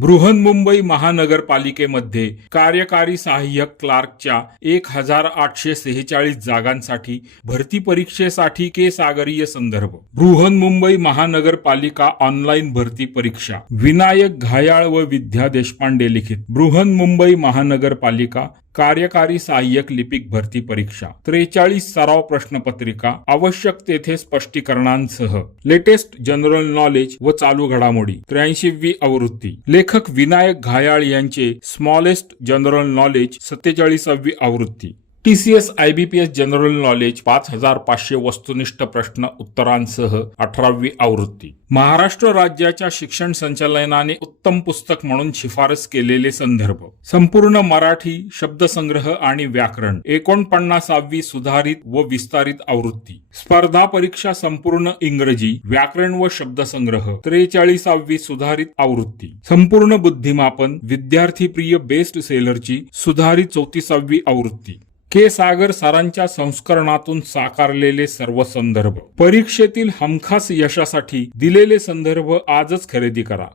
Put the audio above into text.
बृहन्मुंबई महानगरपालिकेमध्ये कार्यकारी सहाय्यक क्लार्कच्या एक हजार आठशे सेहेचाळीस जागांसाठी भरती परीक्षेसाठी के सागरीय संदर्भ. बृहन्मुंबई महानगरपालिका ऑनलाईन भरती परीक्षा. विनायक घायाळ व विद्या देशपांडे लिखित. बृहन्मुंबई महानगरपालिका कार्यकारी सहाय्यक लिपिक भरती परीक्षा. त्रेचाळीस सराव प्रश्नपत्रिका. आवश्यक तेथे स्पष्टीकरणांसह. लेटेस्ट जनरल नॉलेज व चालू घडामोडी. त्र्याऐंशीवी आवृत्ती. लेखक विनायक घायाळ यांचे स्मॉलेस्ट जनरल नॉलेज सत्तेचाळीसावी आवृत्ती. P C S I B P S general knowledge पाच हजार पाचशे वस्तुनिष्ठ प्रश्न उत्तरांसह अठरावी आवृत्ती. महाराष्ट्र राज्याच्या शिक्षण संचालनाने उत्तम पुस्तक म्हणून शिफारस केलेले संदर्भ. संपूर्ण मराठी शब्दसंग्रह आणि व्याकरण एकोणपन्नासावी सुधारित व विस्तारित आवृत्ती. स्पर्धा परीक्षा संपूर्ण इंग्रजी व्याकरण व शब्दसंग्रह त्रेचाळीसावी सुधारित आवृत्ती. संपूर्ण बुद्धिमापन विद्यार्थी प्रिय बेस्ट सेलरची सुधारित चौतीसावी आवृत्ती. के सागर सरांच्या संस्करणातून साकारलेले सर्व संदर्भ. परीक्षेतील हमखास यशासाठी दिलेले संदर्भ आजच खरेदी करा.